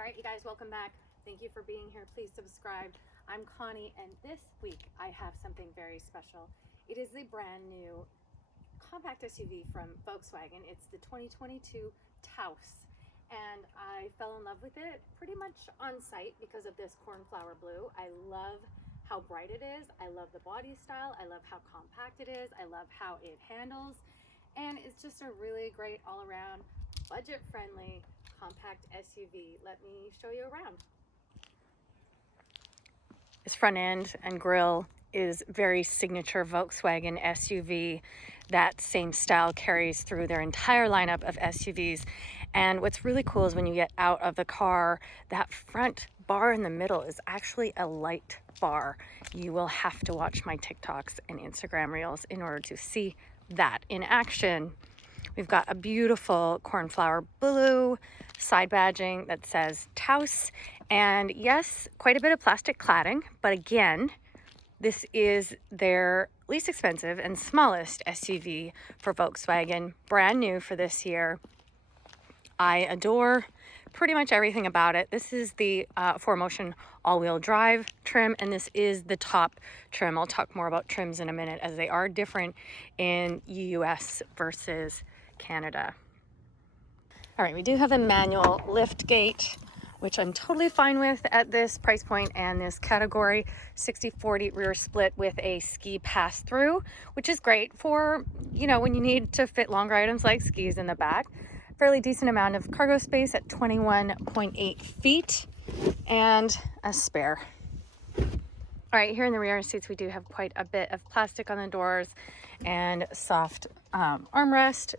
All right, you guys, welcome back. Thank you for being here. Please subscribe. I'm Connie, and this week I have something very special. It is the brand new compact SUV from Volkswagen. It's the 2022 Taos, and I fell in love with it pretty much on sight because of this cornflower blue. I love how bright it is. I love the body style. I love how compact it is. I love how it handles, and it's just a really great all-around budget-friendly compact SUV. Let me show you around. This front end and grille is very signature Volkswagen SUV. That same style carries through their entire lineup of SUVs. And what's really cool is when you get out of the car, that front bar in the middle is actually a light bar. You will have to watch my TikToks and Instagram reels in order to see that in action. We've got a beautiful cornflower blue side badging that says Taos, and yes, quite a bit of plastic cladding, but again, this is their least expensive and smallest SUV for Volkswagen, brand new for this year. I adore pretty much everything about it. This is the 4Motion all-wheel drive trim, and this is the top trim. I'll talk more about trims in a minute, as they are different in US versus Canada. All right, we do have a manual lift gate, which I'm totally fine with at this price point and this category. 60/40 rear split with a ski pass-through, which is great for, you know, when you need to fit longer items like skis in the back. Fairly decent amount of cargo space at 21.8 feet and a spare. All right, here in the rear seats, we do have quite a bit of plastic on the doors and soft armrest.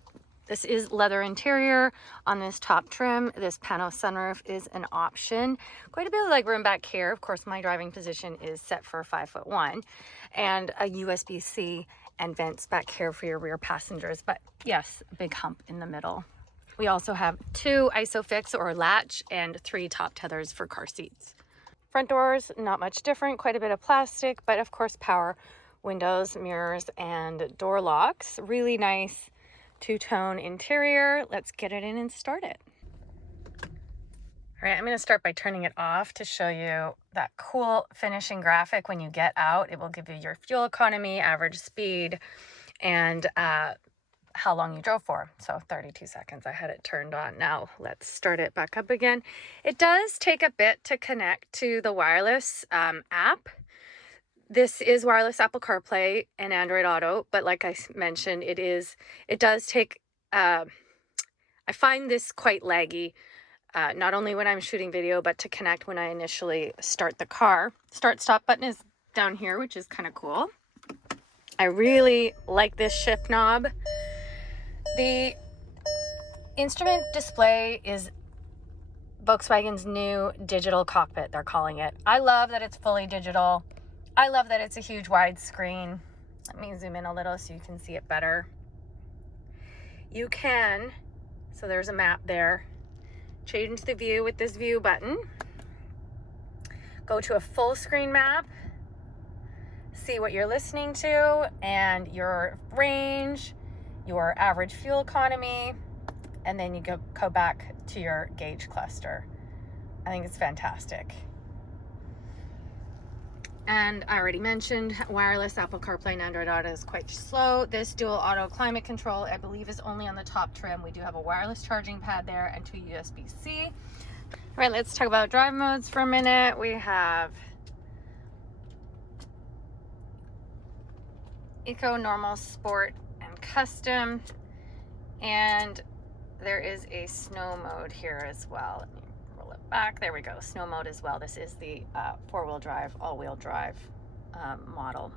This is leather interior on this top trim. This pano sunroof is an option. Quite a bit of leg room back here. Of course, my driving position is set for 5'1", and a USB-C and vents back here for your rear passengers. But yes, a big hump in the middle. We also have 2 ISOFIX or latch and 3 top tethers for car seats. Front doors, not much different, quite a bit of plastic, but of course power windows, mirrors, and door locks. Really nice two-tone interior. Let's get it in and start it. All right, I'm going to start by turning it off to show you that cool finishing graphic when you get out. It will give you your fuel economy, average speed, and how long you drove for. So 32 seconds. I had it turned on. Now let's start it back up again. It does take a bit to connect to the wireless app. This is wireless Apple CarPlay and Android Auto, but like I mentioned, it does take, I find this quite laggy, not only when I'm shooting video, but to connect when I initially start the car. Start-stop button is down here, which is kind of cool. I really like this shift knob. The instrument display is Volkswagen's new digital cockpit, they're calling it. I love that it's fully digital. I love that it's a huge widescreen. Let me zoom in a little so you can see it better. You can, so there's a map there, change the view with this view button. Go to a full screen map, see what you're listening to and your range, your average fuel economy, and then you go back to your gauge cluster. I think it's fantastic. And I already mentioned wireless Apple CarPlay and Android Auto is quite slow. This dual auto climate control, I believe, is only on the top trim. We do have a wireless charging pad there and 2 USB-C. All right, let's talk about drive modes for a minute. We have Eco, Normal, Sport, and Custom. And there is a snow mode here as well. Let me roll it back. There we go. Snow mode as well. This is the 4-wheel drive, all-wheel drive model.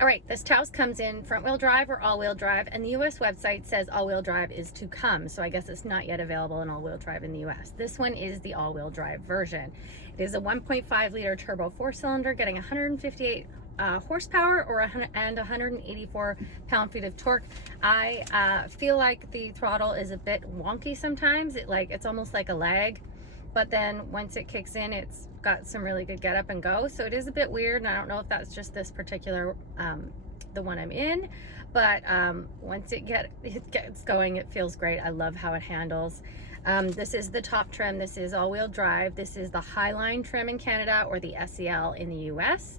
All right, this Taos comes in front-wheel drive or all-wheel drive, and the US website says all-wheel drive is to come, so I guess it's not yet available in all-wheel drive in the US. This one is the all-wheel drive version. It is a 1.5-liter turbo 4-cylinder, getting 158 horsepower and 184 pound-feet of torque. I feel like the throttle is a bit wonky sometimes. It's almost like a lag, but then once it kicks in, it's got some really good get up and go. So it is a bit weird, and I don't know if that's just this particular the one I'm in, but once it gets going, it feels great. I love how it handles. This is the top trim. This is all-wheel drive. This is the Highline trim in Canada, or the SEL in the US.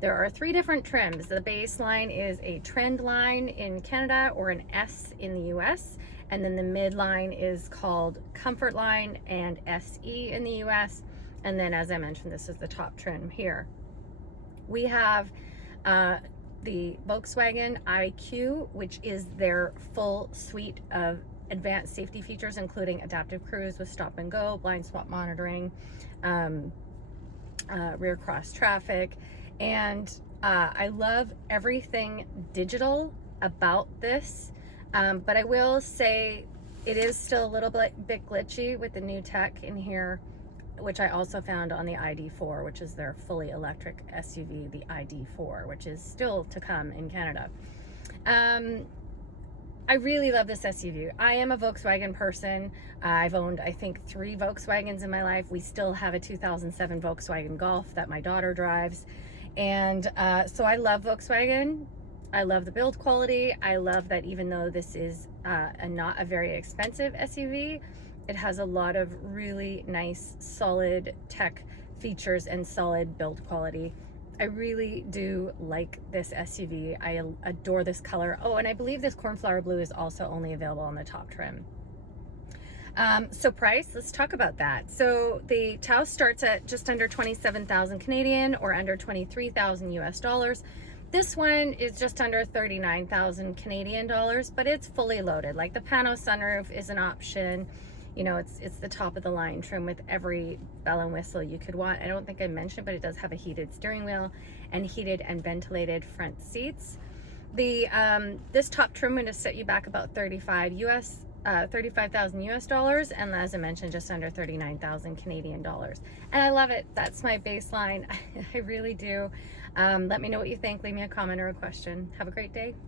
There are 3 different trims. The base line is a trend line in Canada, or an S in the US. And then the midline is called Comfort Line and SE in the US. And then, as I mentioned, this is the top trim here. We have the Volkswagen IQ, which is their full suite of advanced safety features, including adaptive cruise with stop and go, blind spot monitoring, rear cross traffic. And I love everything digital about this. But I will say it is still a little bit glitchy with the new tech in here, which I also found on the ID4, which is their fully electric SUV, the ID4, which is still to come in Canada. I really love this SUV. I am a Volkswagen person. I've owned, I think, 3 Volkswagens in my life. We still have a 2007 Volkswagen Golf that my daughter drives. And so I love Volkswagen. I love the build quality. I love that even though this is not a very expensive SUV, it has a lot of really nice, solid tech features and solid build quality. I really do like this SUV. I adore this color. Oh, and I believe this cornflower blue is also only available on the top trim. So price, let's talk about that. So the Taos starts at just under 27,000 Canadian, or under 23,000 US dollars. This one is just under 39,000 Canadian dollars, but it's fully loaded. Like, the pano sunroof is an option. You know, it's the top of the line trim with every bell and whistle you could want. I don't think I mentioned, but it does have a heated steering wheel and heated and ventilated front seats. The this top trim would have set you back about 35,000 US dollars, and as I mentioned, just under 39,000 Canadian dollars. And I love it. That's my baseline. I really do. Let me know what you think. Leave me a comment or a question. Have a great day.